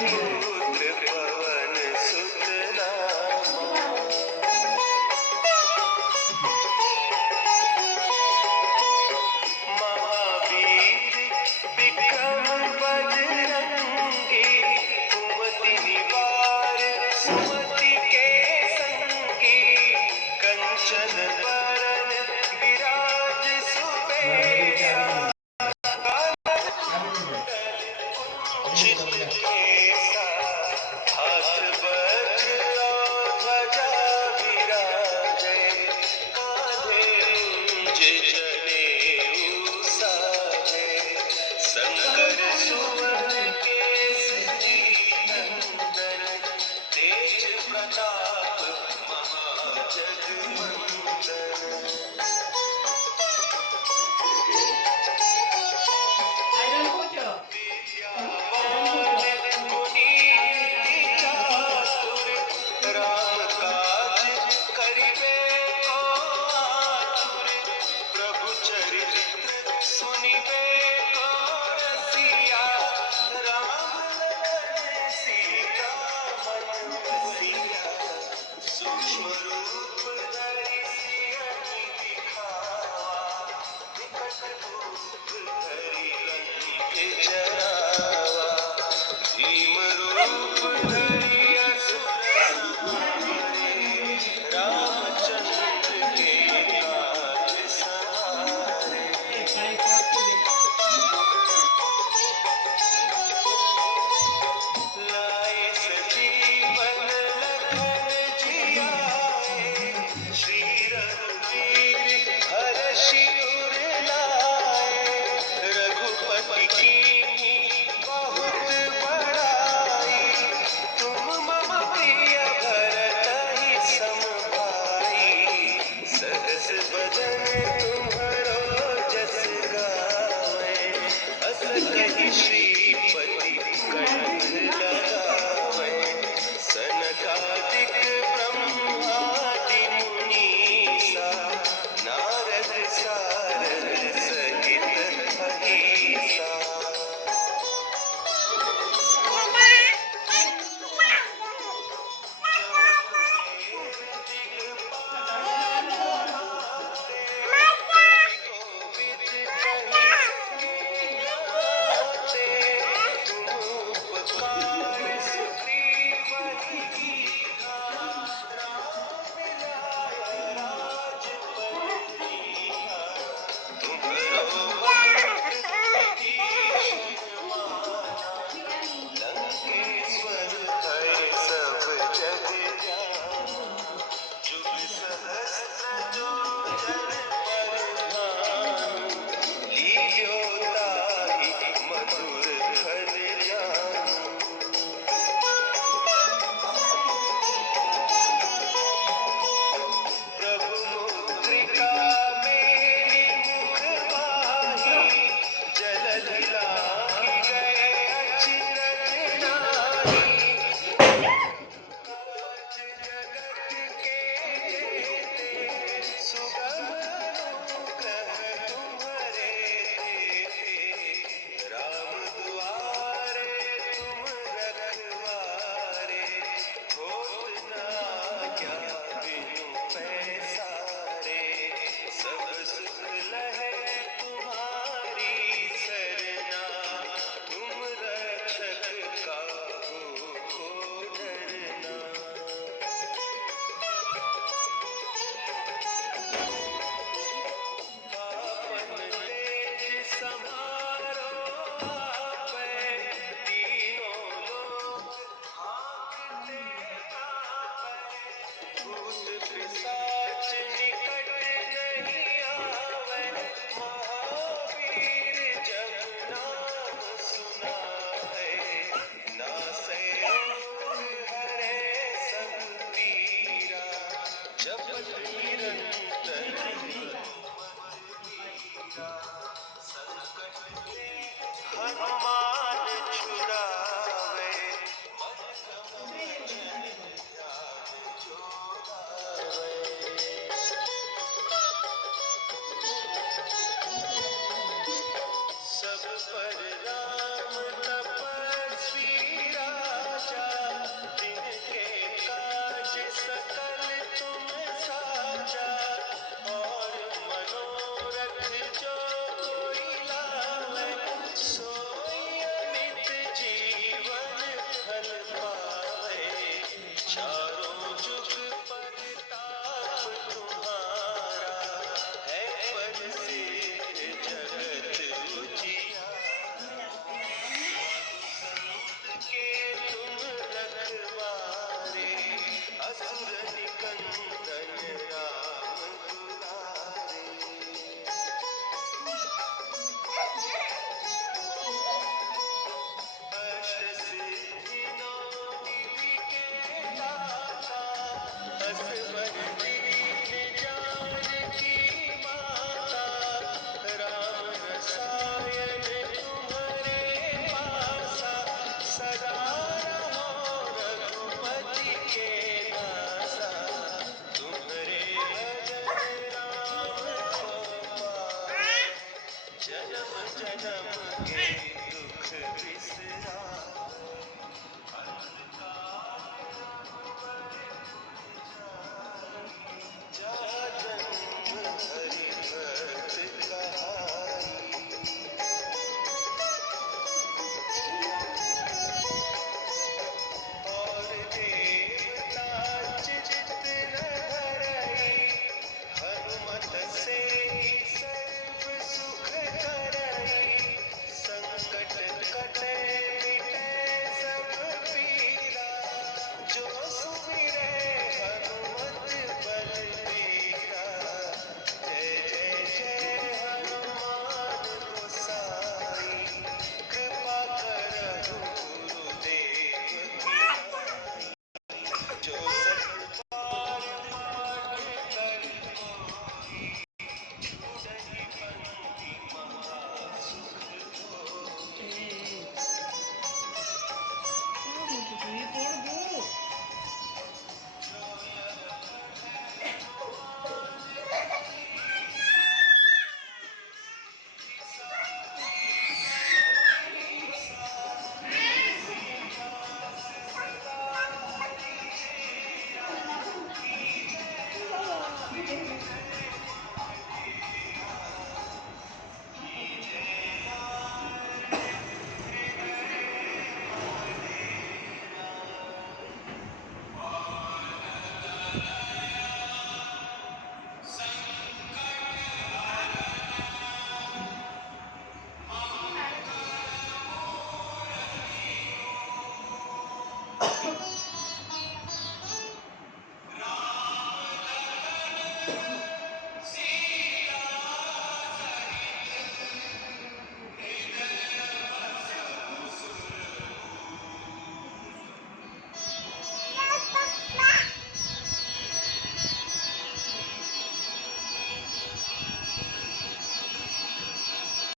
पुत्र पवन सुत नामा। महावीर विक्रम बजरंगी, कुमति निवार सुमति के संगी, कंचन बरन विराज सुबेसा, चित केसा, हाथ वज्र और ध्वजा विराजे, कांधे मुंज जनेऊ साजे, शंकर सुवन केसरी नंदन, तेज प्रताप महाजगवंदन। राम काज करिबे को आतुर, प्रभु चरित्र सुनिबे को रसिया, राम लखन सीता मन बसिया, सूक्ष्म रूप धरि सियहि दिखावा, विकट रूप धरि लंक जरावा, भीम रूप धरि असुर संहारे, रामचंद्र के काज सवारे। लाए सजीवन लखन जियाए, श्री रघुवीर हरषि उर लाए, रघुपति कीन्ही बहुत बड़ाई, तुम मम प्रिय भरतहि सम भाई, सहस बदन तुम्हरो जस गावें, अस कहि श्रीपति कंठ लगावें, सनकादिक ब्रह्मादि मुनीसा, नारद सारद सहित अहीसा। तुम रक्षक काहू जन्म जन्म के दुख बिसराए।